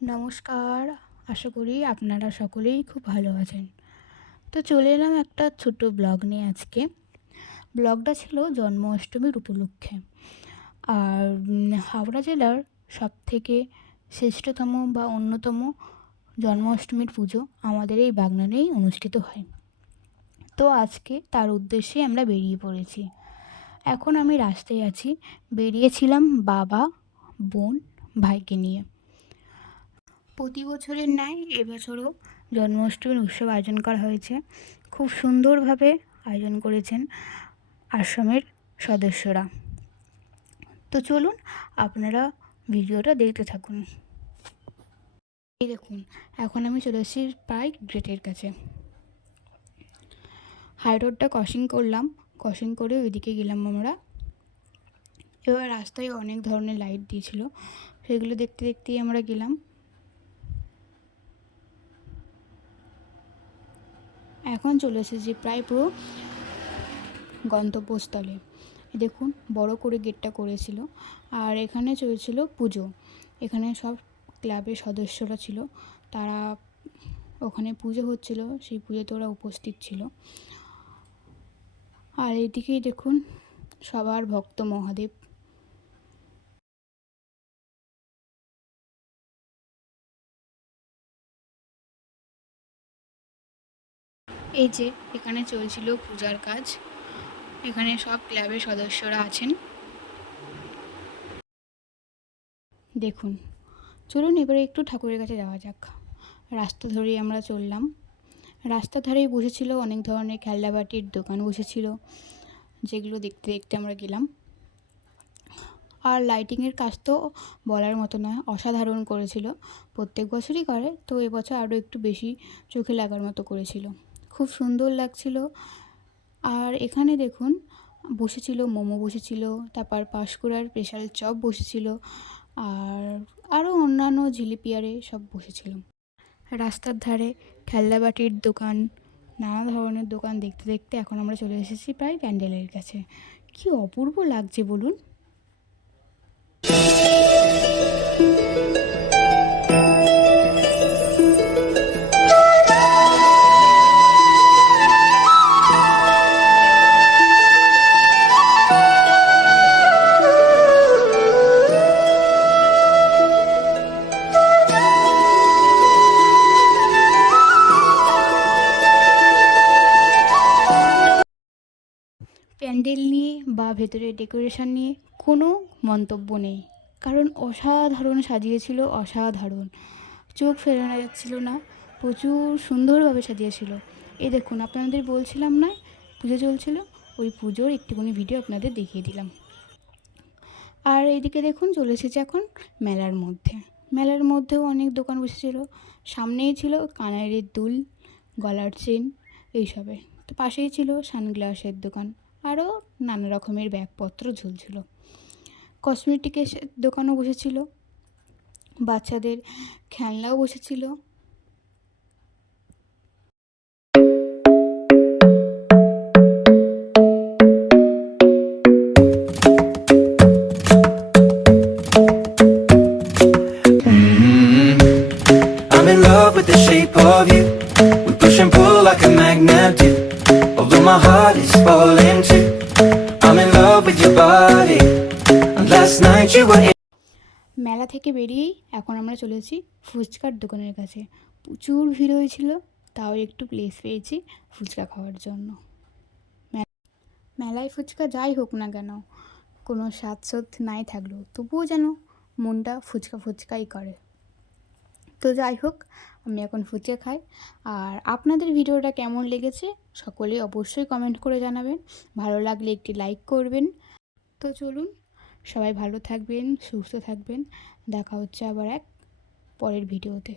নমস্কার, আশা করি আপনারা সকলেই খুব ভালো আছেন। তো চলে এলাম একটা ছোট্ট ব্লগ নিয়ে আজকে। ব্লগটা ছিল জন্মাষ্টমীর উপলক্ষে। আর হাওড়া জেলার সবথেকে শ্রেষ্ঠতম বা অন্যতম জন্মাষ্টমীর পুজো আমাদের এই বাগনানেই অনুষ্ঠিত হয়। তো আজকে তার উদ্দেশ্যে আমরা বেরিয়ে পড়েছি। এখন আমি রাস্তায় আছি, বেরিয়েছিলাম বাবা, বোন, ভাইকে নিয়ে। প্রতি বছরের ন্যায় এবছরও জন্মাষ্টমীর উৎসব আয়োজন করা হয়েছে। খুব সুন্দরভাবে আয়োজন করেছেন আশ্রমের সদস্যরা। তো চলুন আপনারা ভিডিওটা দেখতে থাকুন। এই দেখুন, এখন আমি চলে এসেছি প্রায় গেটের কাছে। হাই রোডটা ক্রসিং করলাম, ক্রসিং করে ওইদিকে গেলাম আমরা। এবার রাস্তায় অনেক ধরনের লাইট দিয়েছিল, সেগুলো দেখতে দেখতেই আমরা গেলাম। এখন চলে এসেছি প্রায় পুরো গন্তব্যস্থলে। দেখুন বড় করে গেটটা করেছিল, আর এখানে চলছিল পুজো। এখানে সব ক্লাবের সদস্যরা ছিল, তারা ওখানে পুজো হচ্ছিল, সেই পুজোতে ওরা উপস্থিত ছিল। আর এইদিকেই দেখুন সবার ভক্ত মহাদেব। এই যে এখানে চলছিল পূজার কাজ, এখানে সব ক্লাবের সদস্যরা আছেন। দেখুন, চলুন এবারে একটু ঠাকুরের কাছে যাওয়া যাক। রাস্তা ধরেই আমরা চললাম। রাস্তার ধারেই বসেছিল অনেক ধরনের খেলনাবাটির দোকান বসেছিল, যেগুলো দেখতে দেখতে আমরা গেলাম। আর লাইটিংয়ের কাজ তো বলার মতো নয়, অসাধারণ করেছিল। প্রত্যেক বছরই করে, তো এবছর আরও একটু বেশি চোখে লাগার মতো করেছিল, খুব সুন্দর লাগছিল। আর এখানে দেখুন বসেছিল মোমো বসেছিল, তারপর পাঁশকুড়ার স্পেশাল চপ বসেছিল, আর আরও অন্যান্য জিলিপি আরে সব বসেছিল। রাস্তার ধারে খেলনাবাটির দোকান, নানা ধরনের দোকান দেখতে দেখতে এখন আমরা চলে এসেছি প্রায় প্যান্ডেলের কাছে। কি অপূর্ব লাগছে বলুন। প্যান্ডেল নিয়ে বা ভেতরের ডেকোরেশন নিয়ে কোনো মন্তব্য নেই, কারণ অসাধারণ সাজিয়েছিল, অসাধারণ, চোখ ফেরানো যাচ্ছিল না, প্রচুর সুন্দরভাবে সাজিয়েছিল। এই দেখুন, আপনাদের বলছিলাম না পুজো চলছিল, ওই পুজোর একটুখানি ভিডিও আপনাদের দেখিয়ে দিলাম। আর এইদিকে দেখুন চলে এসেছে এখন মেলার মধ্যে। মেলার মধ্যেও অনেক দোকান বসেছিল, সামনেই ছিল কানাইয়ের দুল, গলার চেন এইসবের, তো পাশেই ছিল সানগ্লাসের দোকান, আরও নানা রকমের ব্যাগপত্র ঝুলছিল। কসমেটিকের দোকানও বসেছিল, বাচ্চাদের খেলনাও বসেছিল। I'm in love with the shape of you. We push and pull like a magnet do. Although my heart is falling too. I'm in love with your body. And last night you were in. মেলা থেকে বেরিয়েই এখন আমরা চলেছি ফুচকার দোকানের কাছে। প্রচুর ভিড় হয়েছিল, তাও একটু প্লেস পেয়েছি ফুচকা খাওয়ার জন্য। মেলায় ফুচকা যাই হোক না কেন, কোনো স্বাদ নাই থাকলেও তবুও যেন মনটা ফুচকা ফুচকাই করে। তো যাই হোক, আমি এখন ফুচকা খাই। আর আপনাদের ভিডিওটা কেমন লেগেছে সকলেই অবশ্যই কমেন্ট করে জানাবেন, ভালো লাগলে একটি লাইক করবেন। তো চলুন, সবাই ভালো থাকবেন, সুস্থ থাকবেন, দেখা হচ্ছে আবার এক পরের ভিডিওতে।